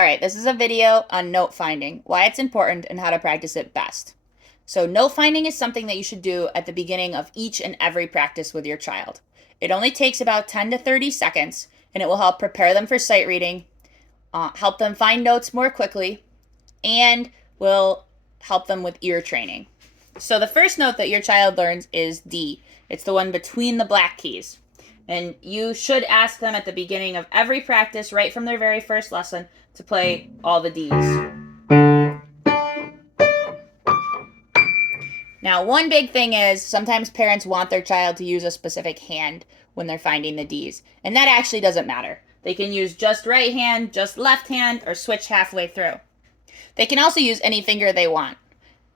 All right, this is a video on note finding, why it's important, and how to practice it best. So, note finding is something that you should do at the beginning of each and every practice with your child. It only takes about 10 to 30 seconds, and it will help prepare them for sight reading, help them find notes more quickly, and will help them with ear training. So, the first note that your child learns is D. It's the one between the black keys. And you should ask them at the beginning of every practice, right from their very first lesson, to play all the D's. Now, one big thing is sometimes parents want their child to use a specific hand when they're finding the D's, and that actually doesn't matter. They can use just right hand, just left hand, or switch halfway through. They can also use any finger they want.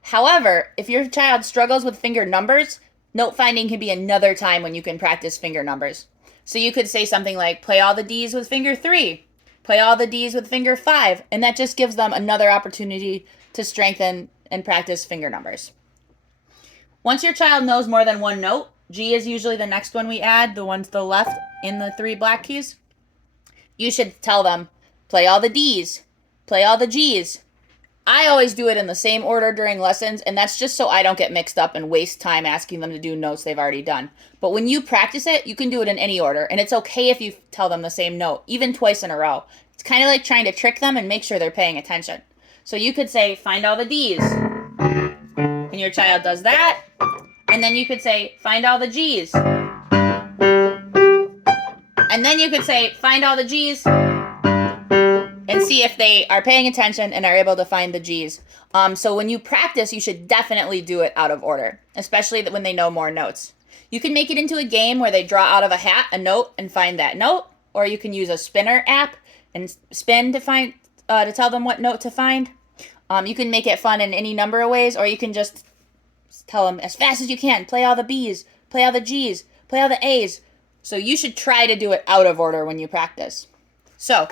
However, if your child struggles with finger numbers, note finding can be another time when you can practice finger numbers. So you could say something like, play all the D's with finger 3, play all the D's with finger 5, and that just gives them another opportunity to strengthen and practice finger numbers. Once your child knows more than one note, G is usually the next one we add, the one to the left in the 3 black keys. You should tell them, play all the D's, play all the G's. I always do it in the same order during lessons, and that's just so I don't get mixed up and waste time asking them to do notes they've already done. But when you practice it, you can do it in any order, and it's okay if you tell them the same note, even twice in a row. It's kind of like trying to trick them and make sure they're paying attention. So you could say, find all the D's, and your child does that, and then you could say, find all the G's, and then you could say, find all the G's, and see if they are paying attention and are able to find the G's. So when you practice, you should definitely do it out of order, especially when they know more notes. You can make it into a game where they draw out of a hat a note and find that note, or you can use a spinner app and spin to find to tell them what note to find. You can make it fun in any number of ways, or you can just tell them as fast as you can, play all the B's, play all the G's, play all the A's. So you should try to do it out of order when you practice. So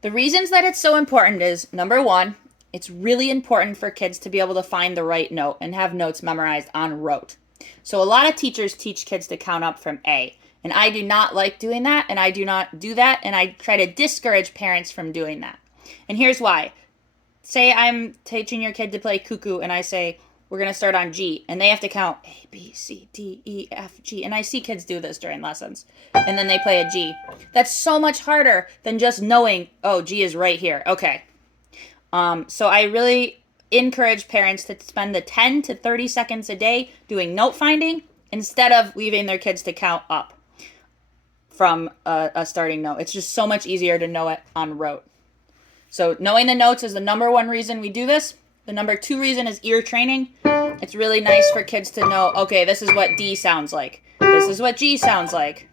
the reasons that it's so important is, number one, it's really important for kids to be able to find the right note and have notes memorized en rote. So a lot of teachers teach kids to count up from A, and I do not like doing that, and I do not do that, and I try to discourage parents from doing that. And here's why. Say I'm teaching your kid to play cuckoo, and I say, we're going to start on G, and they have to count A, B, C, D, E, F, G, and I see kids do this during lessons, and then they play a G. That's so much harder than just knowing, oh, G is right here. Okay. So I really encourage parents to spend the 10 to 30 seconds a day doing note finding instead of leaving their kids to count up from a starting note. It's just so much easier to know it en rote. So knowing the notes is the number one reason we do this. The number 2 reason is ear training. It's really nice for kids to know, okay, this is what D sounds like. This is what G sounds like.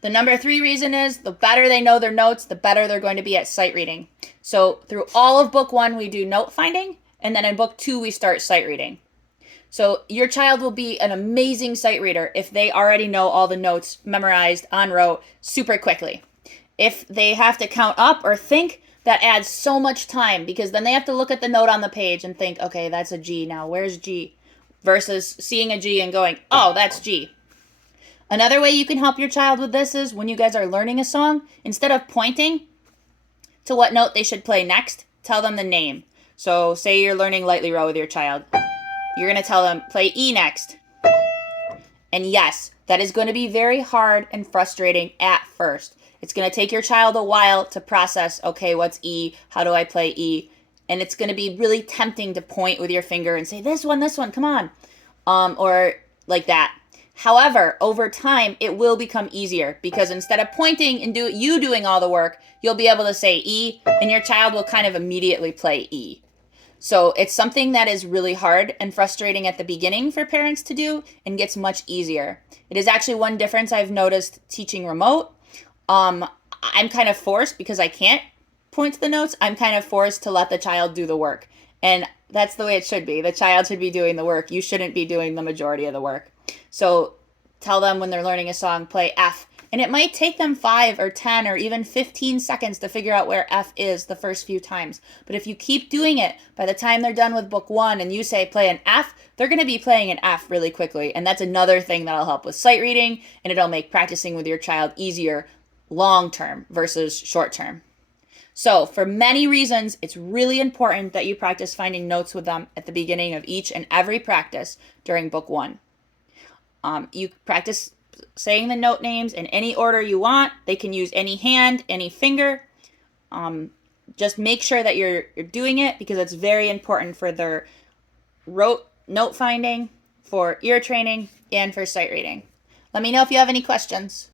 The number 3 reason is the better they know their notes, the better they're going to be at sight reading. So through all of book 1, we do note finding, and then in book 2, we start sight reading. So your child will be an amazing sight reader if they already know all the notes memorized en rote super quickly. If they have to count up or think, that adds so much time because then they have to look at the note on the page and think, okay, that's a G now. Where's G? Versus seeing a G and going, oh, that's G. Another way you can help your child with this is when you guys are learning a song, instead of pointing to what note they should play next, tell them the name. So say you're learning Lightly Row with your child. You're going to tell them, play E next. And yes, that is going to be very hard and frustrating at first. It's going to take your child a while to process, okay, what's E? How do I play E? And it's going to be really tempting to point with your finger and say, this one, come on. Or like that. However, over time, it will become easier because instead of pointing and you doing all the work, you'll be able to say E, and your child will kind of immediately play E. So it's something that is really hard and frustrating at the beginning for parents to do and gets much easier. It is actually one difference I've noticed teaching remote. I'm kind of forced because I can't point to the notes. I'm kind of forced to let the child do the work. And that's the way it should be. The child should be doing the work. You shouldn't be doing the majority of the work. So tell them when they're learning a song, play F. And it might take them 5 or 10 or even 15 seconds to figure out where F is the first few times. But if you keep doing it, by the time they're done with book 1 and you say play an F, they're going to be playing an F really quickly. And that's another thing that'll help with sight reading, and it'll make practicing with your child easier long term versus short term. So, for many reasons, it's really important that you practice finding notes with them at the beginning of each and every practice during book 1. You practice saying the note names in any order you want. They can use any hand, any finger. Just make sure that you're doing it, because it's very important for their rote note finding, for ear training, and for sight reading. Let me know if you have any questions.